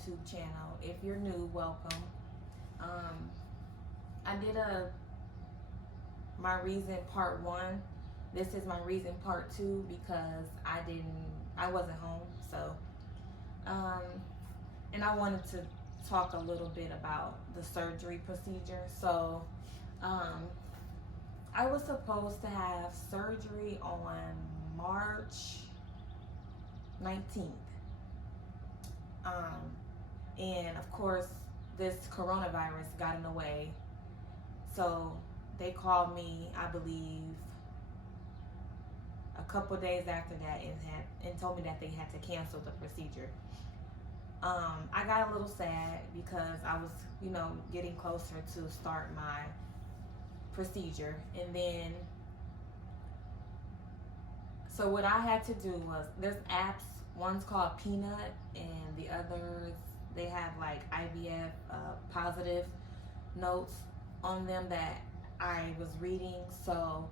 YouTube channel. If you're new, welcome. I did my reason part 1. This is my reason part 2 because I wasn't home. So, and I wanted to talk a little bit about the surgery procedure. So, I was supposed to have surgery on March 19th. And of course, this coronavirus got in the way. So they called me, I believe, a couple days after that and told me that they had to cancel the procedure. I got a little sad because I was, getting closer to start my procedure. And then, so what I had to do was, there's apps, one's called Peanut and the others, they have like IVF positive notes on them that I was reading. So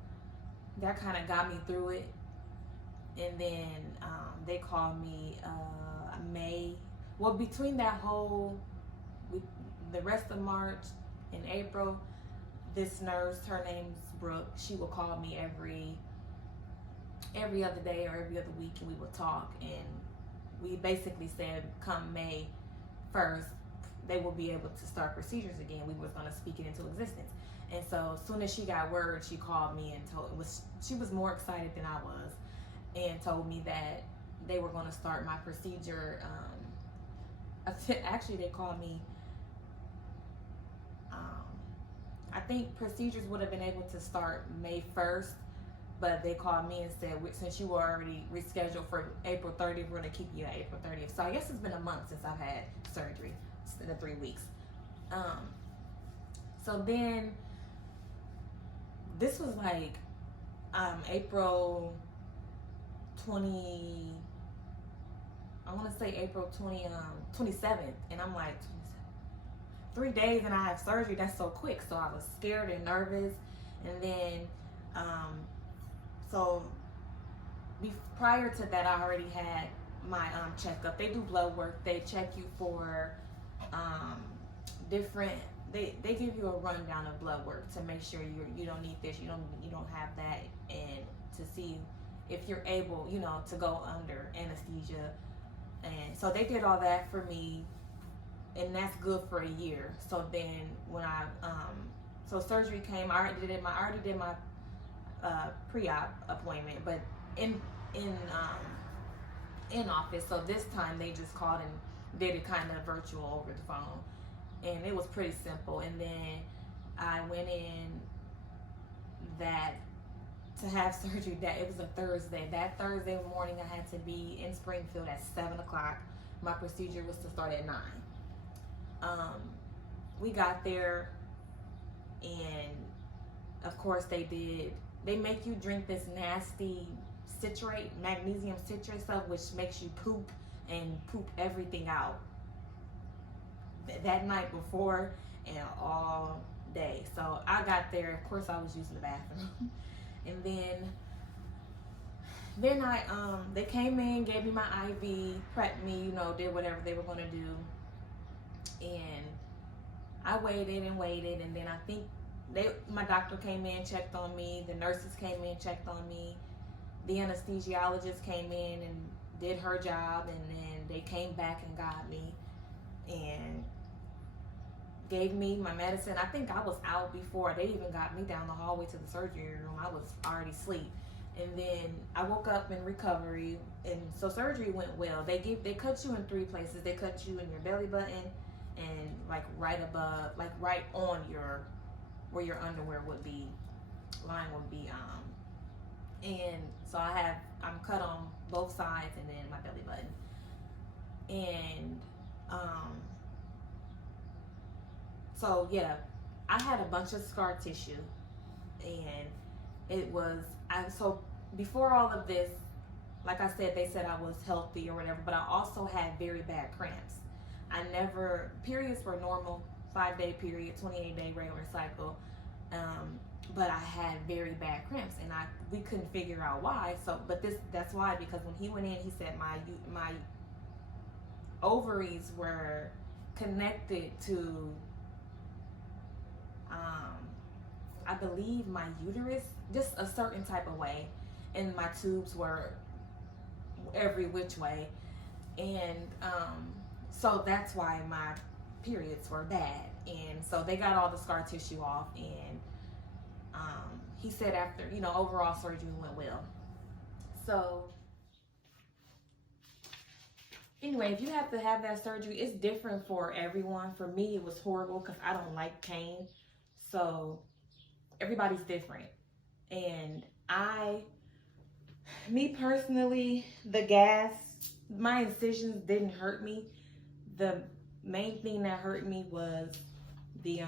that kind of got me through it. And then they called me May. Well, between that the rest of March and April, this nurse, her name's Brooke, she would call me every other day or every other week, and we would talk. And we basically said, come May 1st, they will be able to start procedures again. We was going to speak it into existence. And so as soon as she got word, she called me and she was more excited than I was, and told me that they were going to start my procedure. Actually, they called me, I think procedures would have been able to start May 1st, but they called me and said, since you were already rescheduled for April 30th, we're going to keep you at April 30th. So I guess it's been a month since I've had surgery, instead of 3 weeks. So then, this was like April 20, I want to say April 27th, and I'm like, 3 days and I have surgery, that's so quick. So I was scared and nervous. And then, so prior to that, I already had my checkup. They do blood work. They check you for different, they give you a rundown of blood work to make sure you don't need this, you don't have that, and to see if you're able, to go under anesthesia. And so they did all that for me, and that's good for a year. So then when so surgery came, I already did my pre-op appointment, but in office. So this time they just called and did it kind of virtual over the phone, and it was pretty simple. And then I went in to have surgery. That it was a Thursday. That Thursday morning, I had to be in Springfield at 7 o'clock. My procedure was to start at 9. We got there, and of course they make you drink this nasty citrate, magnesium citrate stuff, which makes you poop everything out that night before and all day. So I got there, of course I was using the bathroom. And then I they came in, gave me my IV, prepped me, did whatever they were gonna do. And I waited, and then I think my doctor came in, checked on me, the nurses came in, checked on me, the anesthesiologist came in and did her job, and then they came back and got me and gave me my medicine. I think I was out before they even got me down the hallway to the surgery room. I was already asleep. And then I woke up in recovery, and so surgery went well. They cut you in 3 places. They cut you in your belly button, and like right above, like right on where your underwear would be, line would be. And so I'm cut on both sides, and then my belly button. And so yeah, I had a bunch of scar tissue, and so before all of this, like I said, they said I was healthy or whatever, but I also had very bad cramps. Periods were normal, 5-day period, 28-day regular cycle, but I had very bad cramps, and we couldn't figure out why. So, but that's why, because when he went in, he said my ovaries were connected to, I believe, my uterus, just a certain type of way, and my tubes were every which way, and so that's why my periods were bad, and so they got all the scar tissue off, and he said after, you know, overall surgery went well. So anyway, if you have to have that surgery, it's different for everyone. For me, it was horrible because I don't like pain. So everybody's different. And me personally, the gas, my incisions didn't hurt me. The main thing that hurt me was the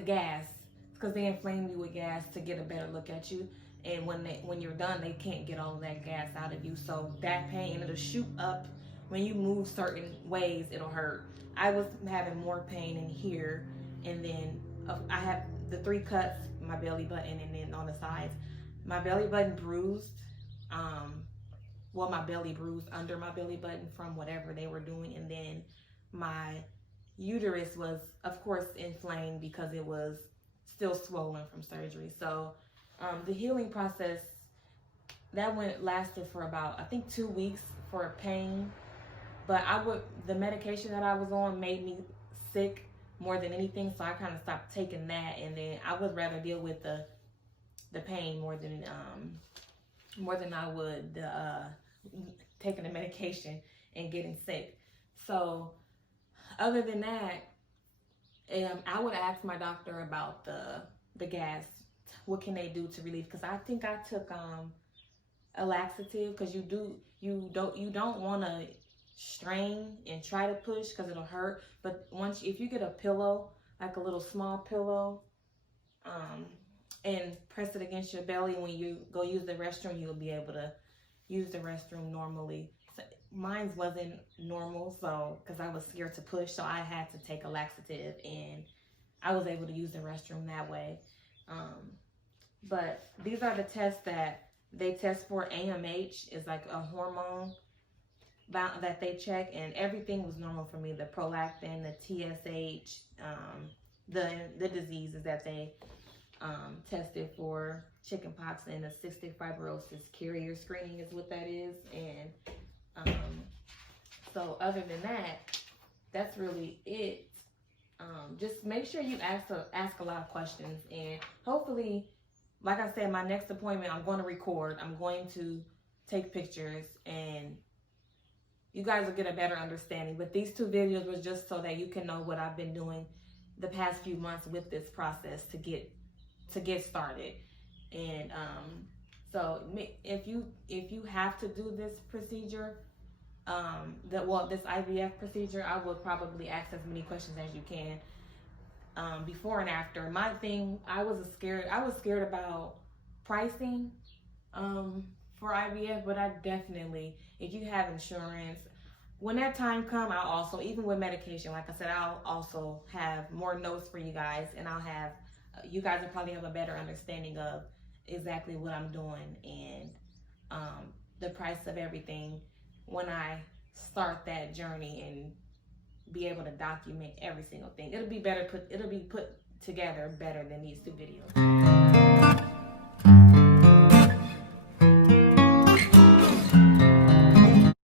gas, because they inflame you with gas to get a better look at you. And when you're done, they can't get all of that gas out of you. So that pain, it'll shoot up. When you move certain ways, it'll hurt. I was having more pain in here, and then I have the 3 cuts, my belly button, and then on the sides. My belly button bruised. My belly bruised under my belly button from whatever they were doing. And then my uterus was, of course, inflamed because it was still swollen from surgery. So the healing process, that lasted for about, I think, 2 weeks for pain. But the medication that I was on made me sick more than anything, so I kind of stopped taking that, and then I would rather deal with the pain more than I would taking the medication and getting sick. So other than that, I would ask my doctor about the gas. What can they do to relieve? Because I think I took a laxative, because you don't want to strain and try to push because it'll hurt. But if you get a pillow, like a little small pillow, and press it against your belly, when you go use the restroom, you'll be able to use the restroom normally. So mine wasn't normal, so because I was scared to push, so I had to take a laxative, and I was able to use the restroom that way. But these are the tests that they test for. AMH is like a hormone that they check, and everything was normal for me. The prolactin, the TSH, the diseases that they tested for, chickenpox and the cystic fibrosis carrier screening is what that is. And so other than that, that's really it. Just make sure you ask a lot of questions, and hopefully, like I said, my next appointment, I'm going to record. I'm going to take pictures, and you guys will get a better understanding. But these 2 videos was just so that you can know what I've been doing the past few months with this process to get started. And so if you have to do this procedure, this IVF procedure, I would probably ask as many questions as you can. Before and after. My thing, I was scared about pricing for IVF, but I definitely, if you have insurance, when that time comes, I'll also, even with medication, like I said, I'll also have more notes for you guys, and you guys will probably have a better understanding of exactly what I'm doing and the price of everything when I start that journey and be able to document every single thing. It'll be put together better than these 2 videos.